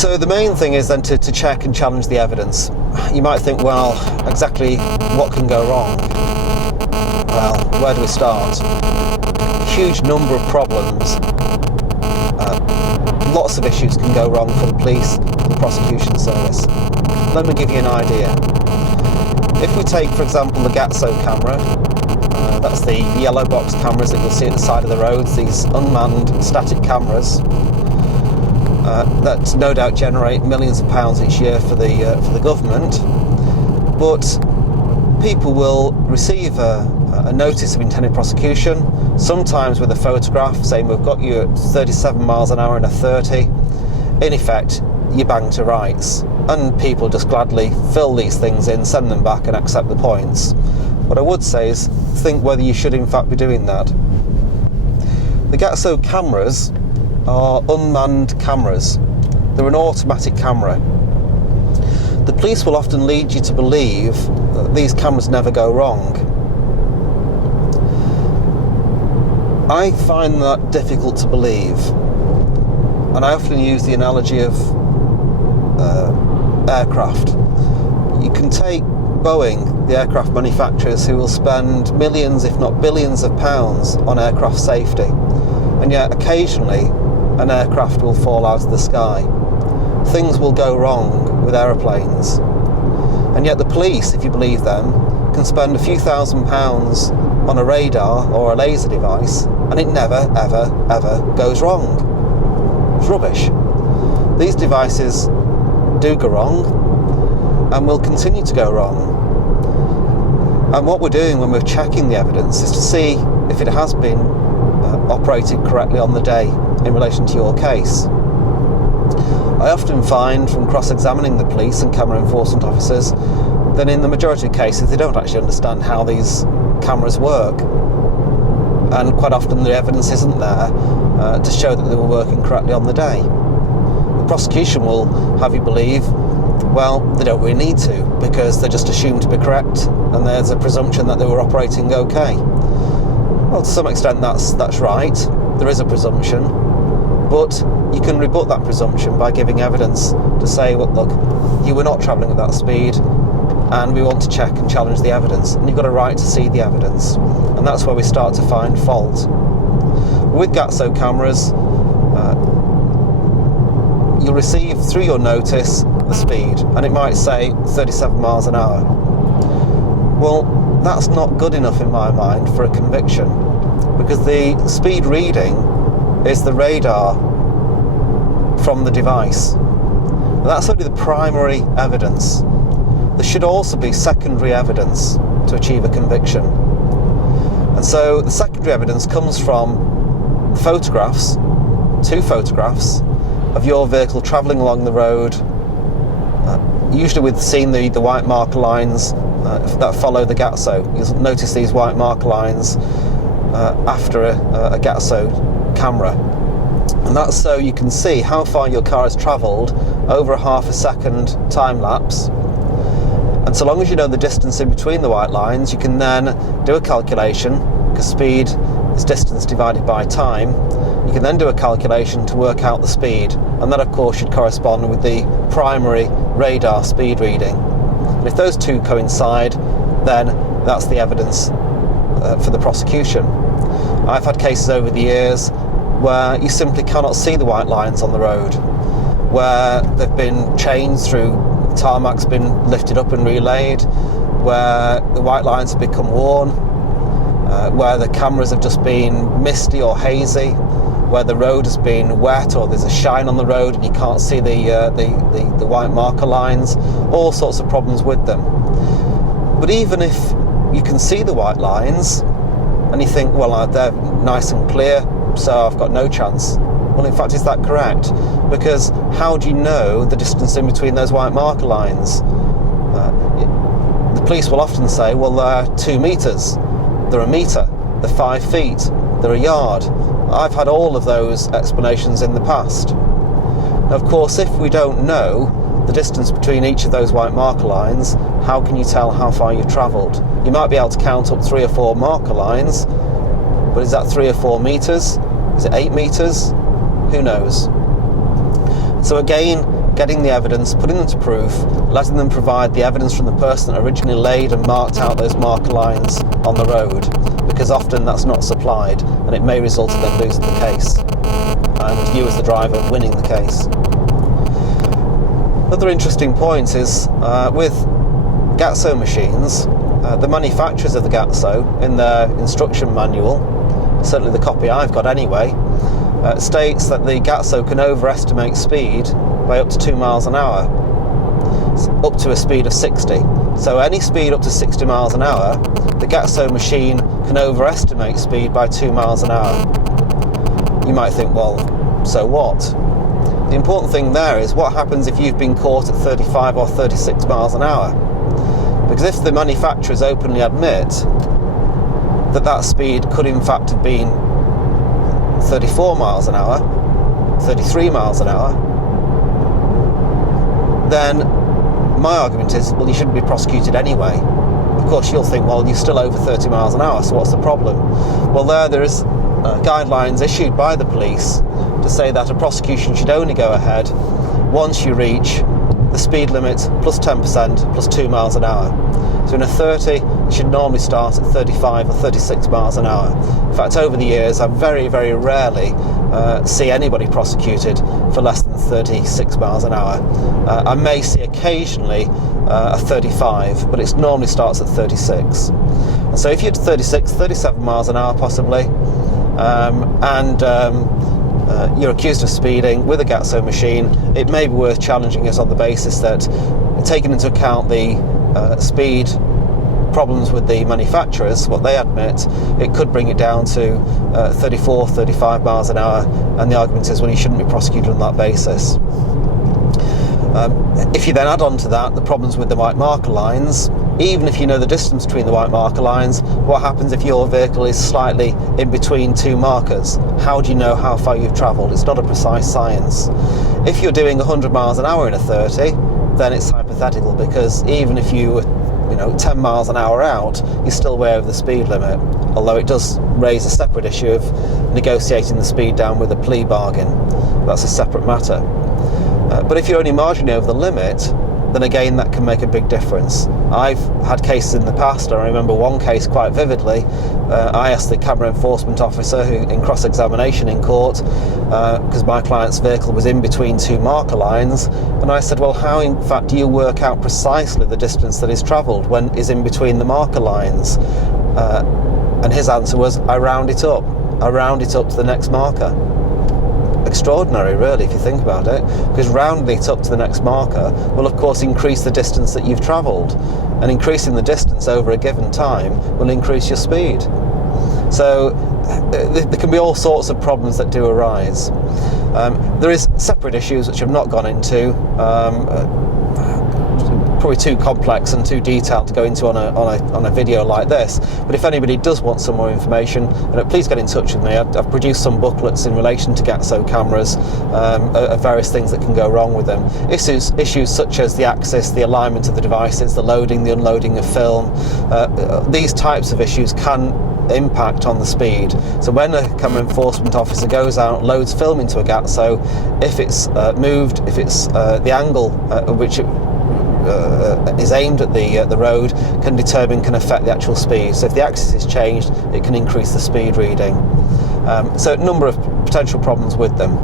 So the main thing is then to check and challenge the evidence. You might think, well, exactly what can go wrong? Well, where do we start? Huge number of problems. Lots of issues can go wrong for the police, the prosecution service. Let me give you an idea. If we take, for example, the Gatso camera, that's the yellow box cameras that you'll see at the side of the roads, these unmanned static cameras that no doubt generate millions of pounds each year for the government, but people will receive a notice of intended prosecution, sometimes with a photograph saying we've got you at 37 miles an hour in a 30. In effect, you're banged to rights, and people just gladly fill these things in, send them back and accept the points. What I would say is think whether you should in fact be doing that. The Gatso cameras are unmanned cameras. They're an automatic camera. The police will often lead you to believe that these cameras never go wrong. I find that difficult to believe, and I often use the analogy of aircraft. You can take Boeing, the aircraft manufacturers, who will spend millions, if not billions of pounds on aircraft safety, and yet occasionally an aircraft will fall out of the sky. Things will go wrong with aeroplanes, and yet the police, if you believe them, can spend a few £1,000s on a radar or a laser device and it never, ever, ever goes wrong. It's rubbish. These devices do go wrong and will continue to go wrong. And what we're doing when we're checking the evidence is to see if it has been operated correctly on the day in relation to your case. I often find from cross-examining the police and camera enforcement officers that in the majority of cases they don't actually understand how these cameras work, and quite often the evidence isn't there to show that they were working correctly on the day. The prosecution will have you believe, well, they don't really need to because they're just assumed to be correct and there's a presumption that they were operating okay. Well, to some extent that's right. There is a presumption, but you can rebut that presumption by giving evidence to say, well, look, you were not travelling at that speed and we want to check and challenge the evidence, and you've got a right to see the evidence, and that's where we start to find fault. With Gatso cameras, you'll receive through your notice the speed, and it might say 37 miles an hour. Well, that's not good enough in my mind for a conviction, because the speed reading is the radar from the device. That's only the primary evidence. There should also be secondary evidence to achieve a conviction. And so the secondary evidence comes from photographs, 2 photographs, of your vehicle travelling along the road, usually with seeing the white marker lines that follow the Gatso. You'll notice these white marker lines after a Gatso camera. And that's so you can see how far your car has travelled over a half a second time lapse. And so long as you know the distance in between the white lines, you can then do a calculation, because speed is distance divided by time. You can then do a calculation to work out the speed, and that of course should correspond with the primary radar speed reading. And if those two coincide, then that's the evidence for the prosecution. I've had cases over the years where you simply cannot see the white lines on the road, where they've been changed through tarmac's been lifted up and relayed, where the white lines have become worn, where the cameras have just been misty or hazy, where the road has been wet or there's a shine on the road and you can't see the white marker lines, all sorts of problems with them. But even if you can see the white lines and you think, well, they're nice and clear, so I've got no chance. Well, in fact, is that correct? Because how do you know the distance in between those white marker lines? The police will often say, well, they're 2 metres, they're a metre, they're 5 feet, they're a yard. I've had all of those explanations in the past. Now, of course, if we don't know the distance between each of those white marker lines, how can you tell how far you've travelled? You might be able to count up 3 or 4 marker lines, but is that 3 or 4 metres? Is it 8 metres? Who knows? So again, getting the evidence, putting them to proof, letting them provide the evidence from the person that originally laid and marked out those marker lines on the road, because often that's not supplied and it may result in them losing the case and you as the driver winning the case. Another interesting point is with Gatso machines, the manufacturers of the Gatso, in their instruction manual, certainly the copy I've got anyway, states that the Gatso can overestimate speed by up to 2 miles an hour, up to a speed of 60. So any speed up to 60 miles an hour, the Gatso machine can overestimate speed by 2 miles an hour. You might think, well, so what? The important thing there is what happens if you've been caught at 35 or 36 miles an hour. Because if the manufacturers openly admit that that speed could in fact have been 34 miles an hour, 33 miles an hour, then my argument is, well, you shouldn't be prosecuted anyway. Of course, you'll think, well, you're still over 30 miles an hour, so what's the problem? Well, there is guidelines issued by the police to say that a prosecution should only go ahead once you reach the speed limit plus 10% plus 2 miles an hour. So in a 30, you should normally start at 35 or 36 miles an hour. In fact, over the years, I very, very rarely see anybody prosecuted for less than 36 miles an hour. I may see occasionally a 35, but it normally starts at 36. And so if you're at 36, 37 miles an hour possibly, you're accused of speeding with a Gatso machine, it may be worth challenging us on the basis that, taking into account the speed problems with the manufacturers, what they admit, it could bring it down to 34, 35 miles an hour, and the argument is, well, you shouldn't be prosecuted on that basis. If you then add on to that the problems with the white marker lines, even if you know the distance between the white marker lines, what happens if your vehicle is slightly in between two markers? How do you know how far you've travelled? It's not a precise science. If you're doing 100 miles an hour in a 30, then it's hypothetical, because even if you were 10 miles an hour out, you're still way over the speed limit, although it does raise a separate issue of negotiating the speed down with a plea bargain. That's a separate matter. But if you're only marginally over the limit, then again that can make a big difference. I've had cases in the past. I remember one case quite vividly. I asked the camera enforcement officer, who in cross-examination in court, because my client's vehicle was in between two marker lines, and I said, well, how in fact do you work out precisely the distance that is travelled when is in between the marker lines? And his answer was, I round it up to the next marker. Extraordinary, really, if you think about it, because rounding it up to the next marker will of course increase the distance that you've travelled, and increasing the distance over a given time will increase your speed. So there can be all sorts of problems that do arise. There is separate issues which I've not gone into, probably too complex and too detailed to go into on a video like this, but if anybody does want some more information, please get in touch with me. I've produced some booklets in relation to Gatso cameras, of various things that can go wrong with them. Issues such as the access, the alignment of the devices, the loading, the unloading of film, these types of issues can impact on the speed. So when a camera enforcement officer goes out, loads film into a Gatso, if it's moved, if it's the angle at which it is aimed at the road can affect the actual speed. So if the axis is changed, it can increase the speed reading. So a number of potential problems with them.